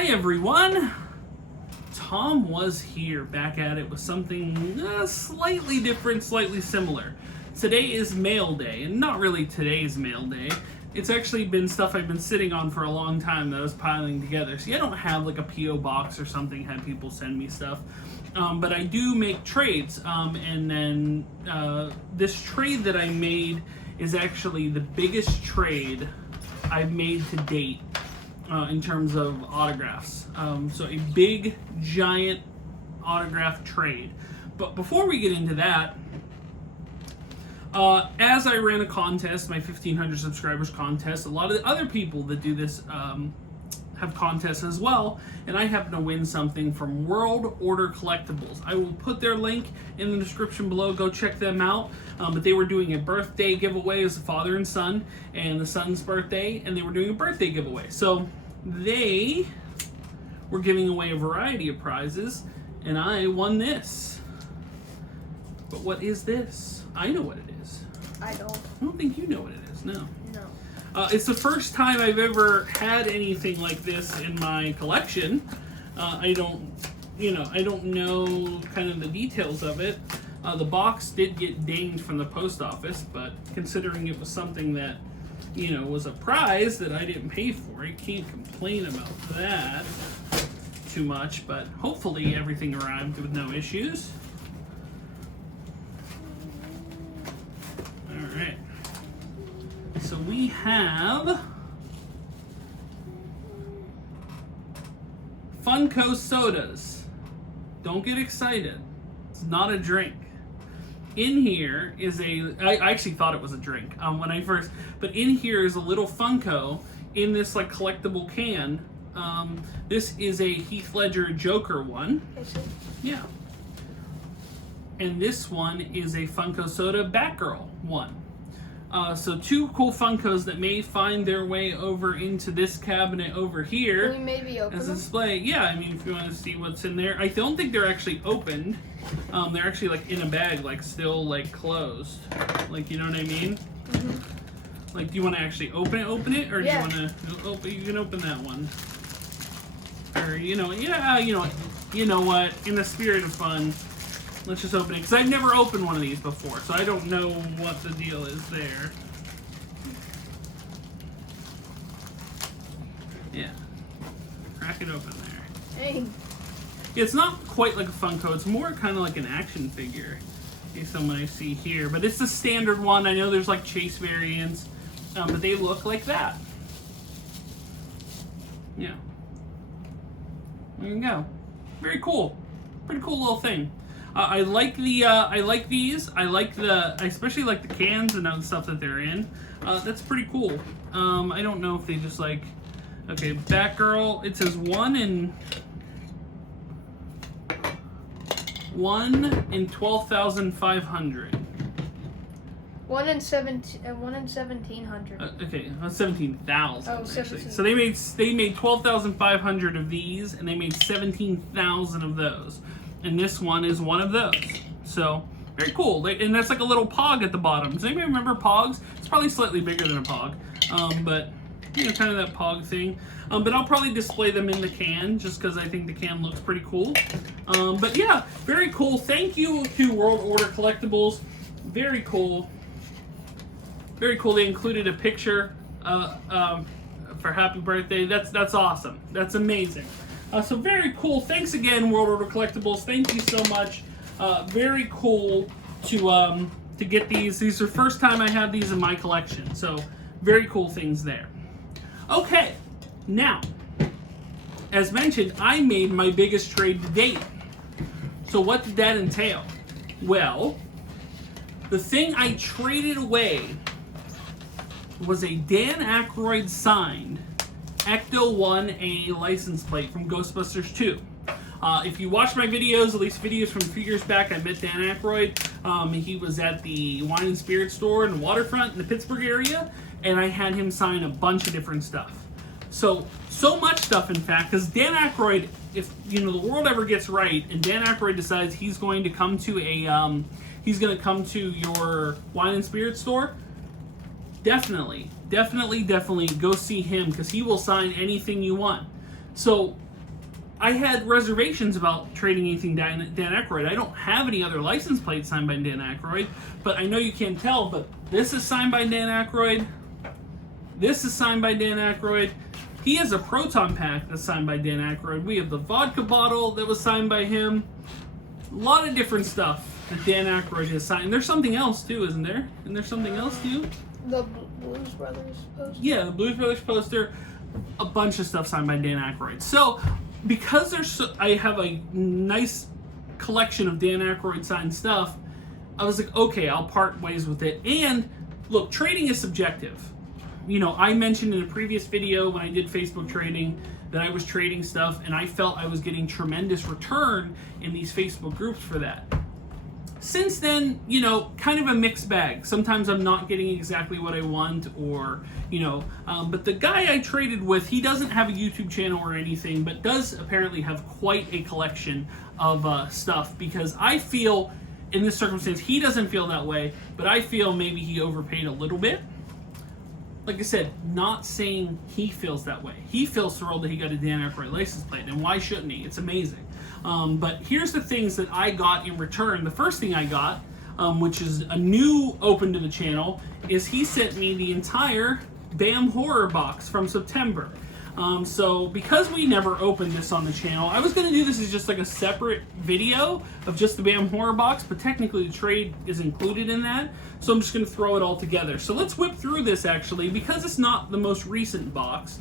Hi everyone! Tom was here, back at it with something slightly different, slightly similar. Today is mail day, and not really today's mail day. It's actually been stuff I've been sitting on for a long time that I was piling together. See, I don't have like a P.O. box or something, had people send me stuff. But I do make trades, and then this trade that I made is actually the biggest trade I've made to date. In terms of autographs. So a big, giant autograph trade. But before we get into that, as I ran a contest, my 1,500 subscribers contest, a lot of the other people that do this have contests as well, and I happen to win something from World Order Collectibles. I will put their link in the description below. Go check them out. But they were doing a birthday giveaway as a father and son, and the son's birthday, and they were doing a birthday giveaway. So they were giving away a variety of prizes, and I won this. But what is this? I know what it is. I don't. I don't think you know what it is, no. No. It's the first time I've ever had anything like this in my collection. I don't know kind of the details of it. The box did get dinged from the post office, but considering it was something that, was a prize that I didn't pay for, I can't complain about that too much, but hopefully everything arrived with no issues. All right. So we have Funko sodas. Don't get excited. It's not a drink. In here is I actually thought it was a drink when I first, but in here is a little Funko in this like collectible can. This is a Heath Ledger Joker one. Yeah. And this one is a Funko Soda Batgirl one. So two cool Funkos that may find their way over into this cabinet over here. Can we maybe open as a them? display. Yeah, I mean, if you want to see what's in there. I don't think they're actually opened. They're actually like in a bag, like still like closed. Like, you know what I mean? Mm-hmm. Like, do you want to actually open it, or do you want to open? You can open that one. Or you know what? In the spirit of fun, let's just open it, because I've never opened one of these before, so I don't know what the deal is there. Yeah. Crack it open there. Hey. It's not quite like a Funko, it's more kind of like an action figure, based on what I see here. But it's the standard one. I know there's like chase variants, but they look like that. Yeah. There you go. Very cool. Pretty cool little thing. I like the I like these. I especially like the cans and other stuff that they're in. That's pretty cool. I don't know if they just like, okay, Batgirl. It says 1 in 12,500. 1 in 1,700. Okay, 17,000 Oh, actually. 17. So they made 12,500 of these, and they made 17,000 of those. And this one is one of those. So, very cool. And that's like a little Pog at the bottom. Does anybody remember Pogs? It's probably slightly bigger than a Pog. But, kind of that Pog thing. But I'll probably display them in the can, just because I think the can looks pretty cool. But yeah, very cool. Thank you to World Order Collectibles. Very cool. Very cool. They included a picture for happy birthday. That's awesome. That's amazing. So very cool. Thanks again, World Order Collectibles. Thank you so much. Very cool to get these. These are the first time I have these in my collection. So very cool things there. Okay, now, as mentioned, I made my biggest trade to date. So what did that entail? Well, the thing I traded away was a Dan Aykroyd signed Ecto-1A license plate from Ghostbusters 2. If you watch my videos, at least videos from a few years back, I met Dan Aykroyd. He was at the Wine and Spirit store in the waterfront in the Pittsburgh area, and I had him sign a bunch of different stuff. So much stuff, in fact, because Dan Aykroyd, if the world ever gets right, and Dan Aykroyd decides he's going to come to your Wine and Spirit store, definitely go see him, because he will sign anything you want. So I had reservations about trading anything Dan Aykroyd. I don't have any other license plates signed by Dan Aykroyd, but I know you can't tell, but this is signed by Dan Aykroyd. This is signed by Dan Aykroyd. He has a Proton Pack that's signed by Dan Aykroyd. We have the vodka bottle that was signed by him. A lot of different stuff that Dan Aykroyd has signed. And there's something else too, isn't there? And there's something else too? The Blues Brothers poster? Yeah, the Blues Brothers poster. A bunch of stuff signed by Dan Aykroyd. So, because I have a nice collection of Dan Aykroyd signed stuff, I was like, okay, I'll part ways with it. And, look, trading is subjective. You know, I mentioned in a previous video when I did Facebook trading that I was trading stuff and I felt I was getting tremendous return in these Facebook groups for that. Since then, you know, kind of a mixed bag. Sometimes I'm not getting exactly what I want, or, you know, but the guy I traded with, he doesn't have a YouTube channel or anything, but does apparently have quite a collection of stuff, because I feel in this circumstance, he doesn't feel that way, but I feel maybe he overpaid a little bit. Like I said, not saying he feels that way. He feels thrilled that he got a Dan Aykroyd license plate, and why shouldn't he? It's amazing. But here's the things that I got in return. The first thing I got, which is a new open to the channel, is he sent me the entire BAM horror box from September. So because we never opened this on the channel, I was going to do this as just like a separate video of just the BAM horror box, but technically the trade is included in that, so I'm just going to throw it all together. So let's whip through this actually, because it's not the most recent box.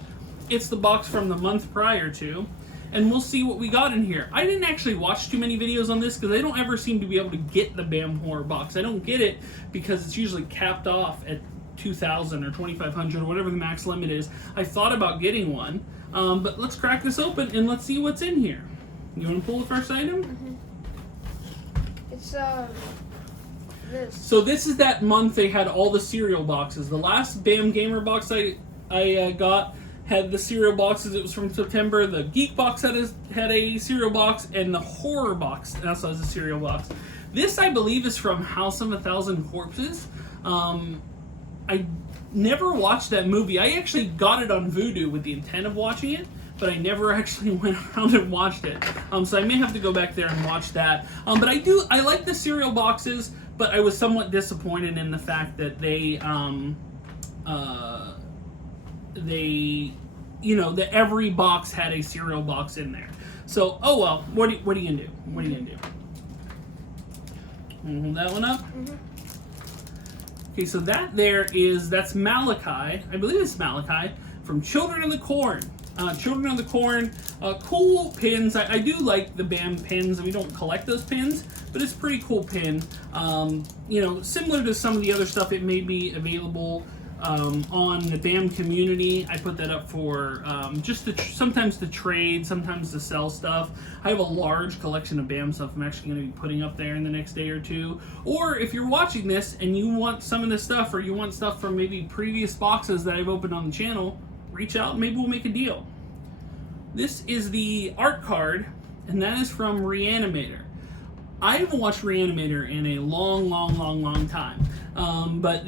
It's the box from the month prior to, and we'll see what we got in here. I didn't actually watch too many videos on this because I don't ever seem to be able to get the BAM horror box. I don't get it because it's usually capped off at 2,000 or 2,500 or whatever the max limit is. I thought about getting one, but let's crack this open and let's see what's in here. You want to pull the first item? Mm-hmm. It's this. So this is that month they had all the cereal boxes. The last BAM Gamer box I got had the cereal boxes. It was from September. The Geek box had a cereal box, and the horror box also has a cereal box. This, I believe, is from House of a Thousand Corpses. I never watched that movie. I actually got it on Vudu with the intent of watching it, but I never actually went around and watched it. So I may have to go back there and watch that. But I like the cereal boxes, but I was somewhat disappointed in the fact that that every box had a cereal box in there. So, oh well, what are you gonna do? What are you gonna do? Hold that one up. Mm-hmm. Okay, so that's Malachi. I believe it's Malachi from Children of the Corn. Children of the Corn, cool pins. I do like the BAM pins. We don't collect those pins, but it's a pretty cool pin. Similar to some of the other stuff, it may be available on the BAM community. I put that up for sometimes to trade, sometimes to sell stuff. I have a large collection of BAM stuff I'm actually going to be putting up there in the next day or two. Or if you're watching this and you want some of this stuff, or you want stuff from maybe previous boxes that I've opened on the channel, reach out and maybe we'll make a deal. This is the art card, and that is from Reanimator. I haven't watched Reanimator in a long time. But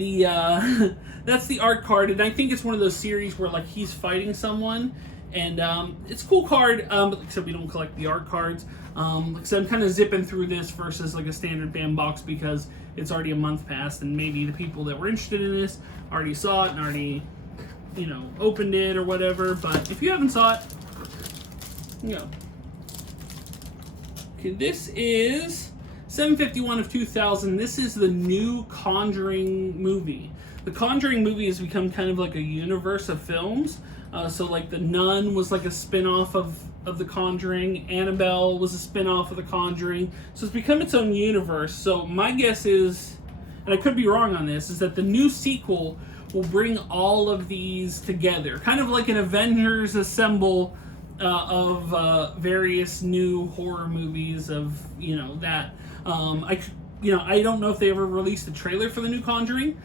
that's the art card, and I think it's one of those series where like he's fighting someone, and it's a cool card, except we don't collect the art cards. So I'm kind of zipping through this versus like a standard BAM box because it's already a month past, and maybe the people that were interested in this already saw it and already, opened it or whatever. But if you haven't saw it, Okay, this is 751 of 2000. This is the new Conjuring movie. The Conjuring movie has become kind of like a universe of films. So like The Nun was like a spin-off of The Conjuring. Annabelle was a spin-off of The Conjuring. So it's become its own universe. So my guess is, and I could be wrong on this, is that the new sequel will bring all of these together. Kind of like an Avengers Assemble of various new horror movies of, that. I don't know if they ever released a trailer for the new Conjuring.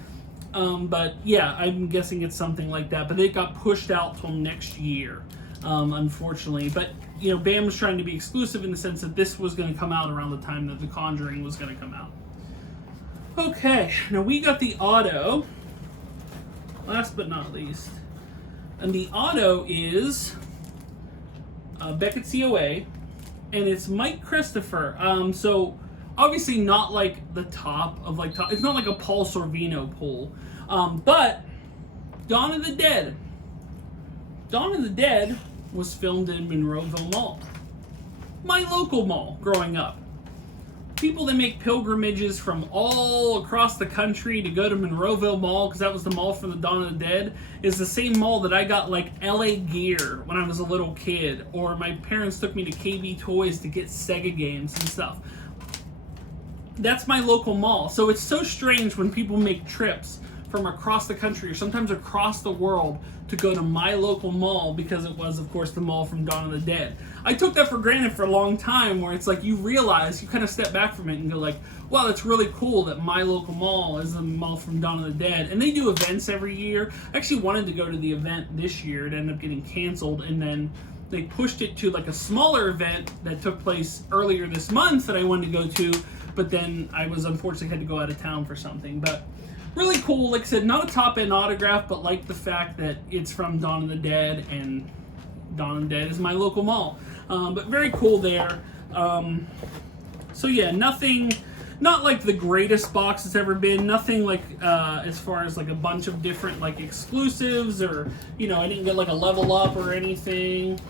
But yeah, I'm guessing it's something like that. But it got pushed out till next year, unfortunately. But, BAM was trying to be exclusive in the sense that this was going to come out around the time that The Conjuring was going to come out. Okay, now we got the auto, last but not least. And the auto is Beckett COA, and it's Mike Christopher. So obviously not like the top of like top. It's not like a Paul Sorvino pull, but Dawn of the Dead. Dawn of the Dead was filmed in Monroeville Mall, my local mall growing up. People that make pilgrimages from all across the country to go to Monroeville Mall, because that was the mall for the Dawn of the Dead, is the same mall that I got like LA gear when I was a little kid, or my parents took me to KB Toys to get Sega games and stuff. That's my local mall. So it's so strange when people make trips from across the country or sometimes across the world to go to my local mall, because it was, of course, the mall from Dawn of the Dead. I took that for granted for a long time, where it's like you realize, you kind of step back from it and go like, wow, that's really cool that my local mall is the mall from Dawn of the Dead. And they do events every year. I actually wanted to go to the event this year. It ended up getting canceled, and then they pushed it to like a smaller event that took place earlier this month that I wanted to go to, but then I was unfortunately had to go out of town for something. But really cool. Like I said, not a top-end autograph, but like the fact that it's from Dawn of the Dead, and Dawn of the Dead is my local mall. But very cool there. So yeah, nothing, not like the greatest box it's ever been. Nothing like as far as like a bunch of different like exclusives, or you know, I didn't get like a level up or anything.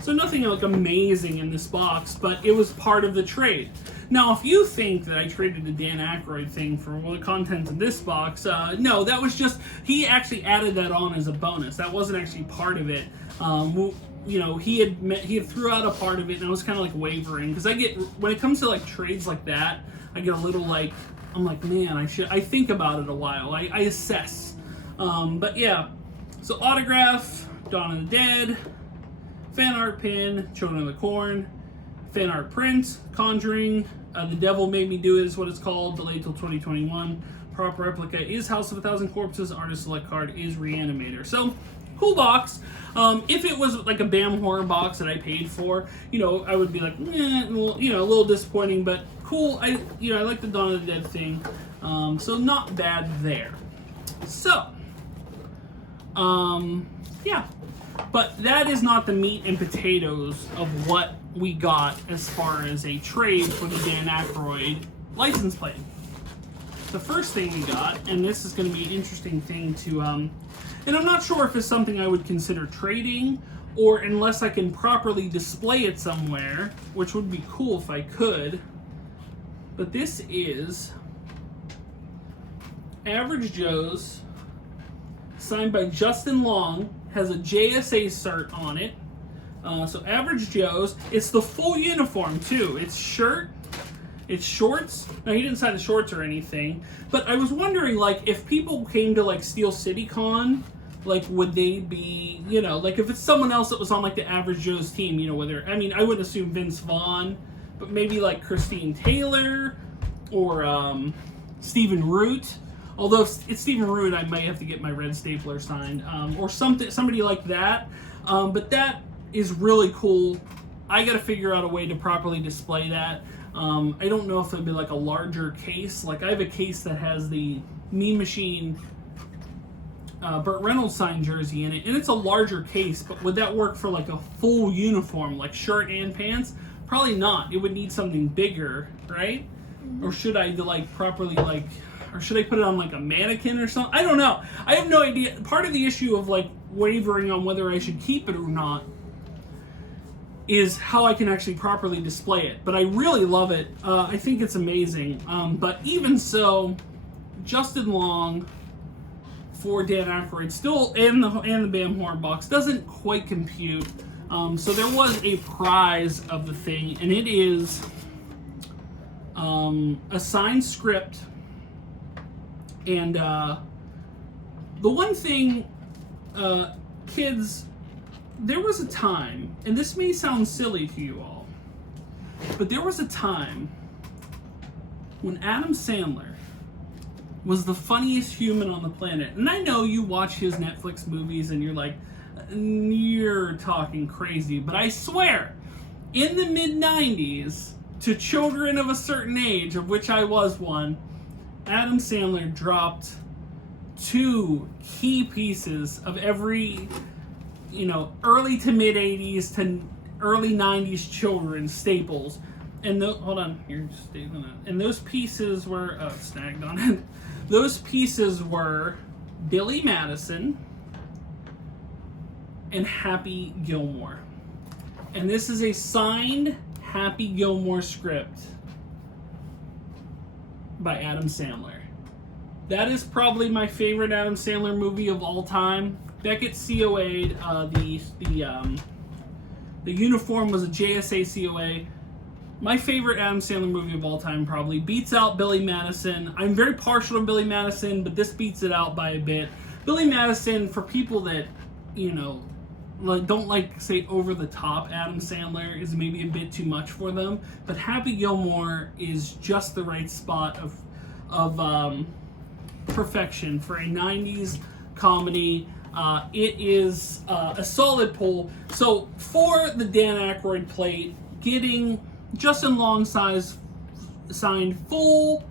So nothing like amazing in this box, but it was part of the trade. Now, if you think that I traded the Dan Aykroyd thing for the contents of this box, no, that was just, he actually added that on as a bonus. That wasn't actually part of it. You know, he had threw out a part of it, and I was kind of like wavering, because I get, when it comes to like trades like that, I get a little like, I'm like, man, I think about it a while. I assess. But yeah, so autograph, Dawn of the Dead, fan art pin, Children of the Corn, fan art print, Conjuring, The Devil Made Me Do It is what it's called, delayed till 2021. Prop replica is House of a Thousand Corpses, artist select card is Reanimator. So, cool box. If it was like a BAM horror box that I paid for, you know, I would be like, well, you know, a little disappointing, but cool. I like the Dawn of the Dead thing. So not bad there. So, yeah. But that is not the meat and potatoes of what we got as far as a trade for the Dan Aykroyd license plate. The first thing we got, and this is going to be an interesting thing to, and I'm not sure if it's something I would consider trading, or unless I can properly display it somewhere, which would be cool if I could. But this is Average Joe's, signed by Justin Long, has a JSA cert on it. So Average Joe's, it's the full uniform too. It's shirt, it's shorts. Now he didn't sign the shorts or anything, but I was wondering, like, if people came to like Steel City Con, like, would they be, you know, like if it's someone else that was on like the Average Joe's team, you know, whether, I mean, I would assume Vince Vaughn, but maybe like Christine Taylor or Stephen Root. Although if it's Stephen Root, I might have to get my red stapler signed, or somebody like that. But that is really cool. I got to figure out a way to properly display that. I don't know if it'd be like a larger case. Like, I have a case that has the Mean Machine Burt Reynolds signed jersey in it, and it's a larger case. But would that work for like a full uniform, like shirt and pants? Probably not. It would need something bigger, right? Or should I like properly like? Or should I put it on like a mannequin or something? I don't know. I have no idea. Part of the issue of like wavering on whether I should keep it or not is how I can actually properly display it. But I really love it. I think it's amazing. But even so, Justin Long for Dan Aykroyd still, and the BAM horror box doesn't quite compute. So there was a prize of the thing, and it is a signed script. And the one thing, kids, there was a time, and this may sound silly to you all, but there was a time when Adam Sandler was the funniest human on the planet. And I know you watch his Netflix movies and you're like, you're talking crazy, but I swear, in the mid-90s, to children of a certain age, of which I was one, Adam Sandler dropped two key pieces of every you know, early to mid 80s to early 90s children's staples. And hold on, here, just stay on that. And those pieces were snagged on it. Those pieces were Billy Madison and Happy Gilmore. And this is a signed Happy Gilmore script by Adam Sandler. That is probably my favorite Adam Sandler movie of all time. Beckett COA'd. The uniform was a JSA COA. My favorite Adam Sandler movie of all time probably beats out Billy Madison. I'm very partial to Billy Madison, but this beats it out by a bit. Billy Madison, for people that, you know, don't like, say, over-the-top Adam Sandler, is maybe a bit too much for them. But Happy Gilmore is just the right spot of perfection for a 90s comedy. It is a solid pull. So for the Dan Aykroyd plate, getting Justin Long signed full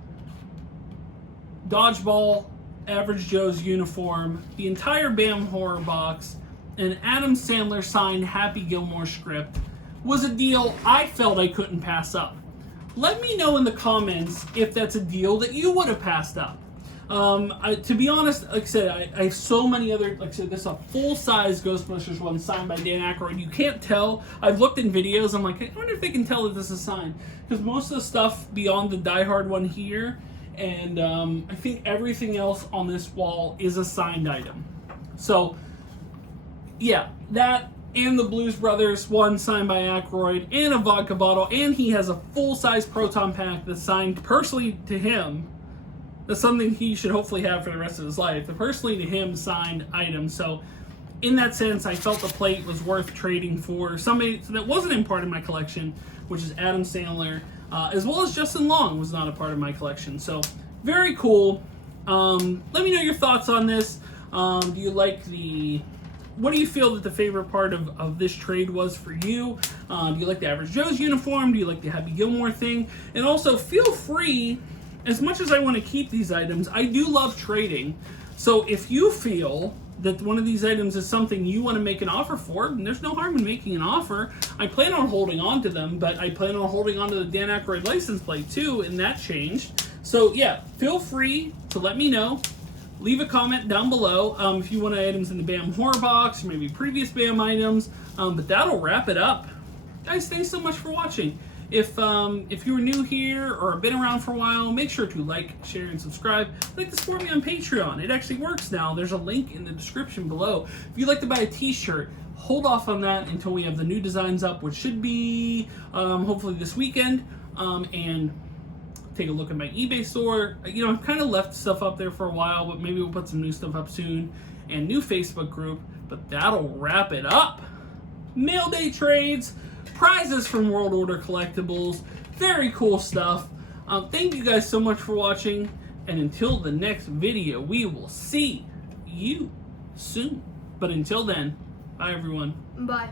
Dodgeball Average Joe's uniform, the entire BAM horror box, and Adam Sandler signed Happy Gilmore script was a deal I felt I couldn't pass up. Let me know in the comments if that's a deal that you would have passed up. To be honest, like I said, I have so many other, like I said, this is a full-size Ghostbusters one signed by Dan Aykroyd. You can't tell. I've looked in videos. I'm like, I wonder if they can tell that this is signed. Because most of the stuff beyond the Die Hard one here, and I think everything else on this wall is a signed item. So, yeah, that and the Blues Brothers one signed by Aykroyd, and a vodka bottle, and he has a full-size Proton pack that's signed personally to him. That's something he should hopefully have for the rest of his life. The personally to him signed item. So in that sense, I felt the plate was worth trading for somebody that wasn't in part of my collection, which is Adam Sandler, as well as Justin Long was not a part of my collection. So very cool. Let me know your thoughts on this. Do you like what do you feel that the favorite part of this trade was for you? Do you like the Average Joe's uniform? Do you like the Happy Gilmore thing? And also feel free, as much as I want to keep these items, I do love trading. So if you feel that one of these items is something you want to make an offer for, then there's no harm in making an offer. I plan on holding on to them, but I plan on holding on to the Dan Aykroyd license plate too, and that changed. So yeah, feel free to let me know. Leave a comment down below if you want items in the BAM horror box, or maybe previous BAM items. But that'll wrap it up. Guys, thanks so much for watching. If you were new here or have been around for a while, make sure to like, share, and subscribe. If you'd like to support me on Patreon, it actually works now. There's a link in the description below. If you'd like to buy a t-shirt, hold off on that until we have the new designs up, which should be hopefully this weekend. And take a look at my eBay store. You know, I've kind of left stuff up there for a while, but maybe we'll put some new stuff up soon. And new Facebook group, but that'll wrap it up. Mail day trades, prizes from World Order Collectibles, very cool stuff. Thank you guys so much for watching, and until the next video, we will see you soon. But until then, bye everyone. Bye.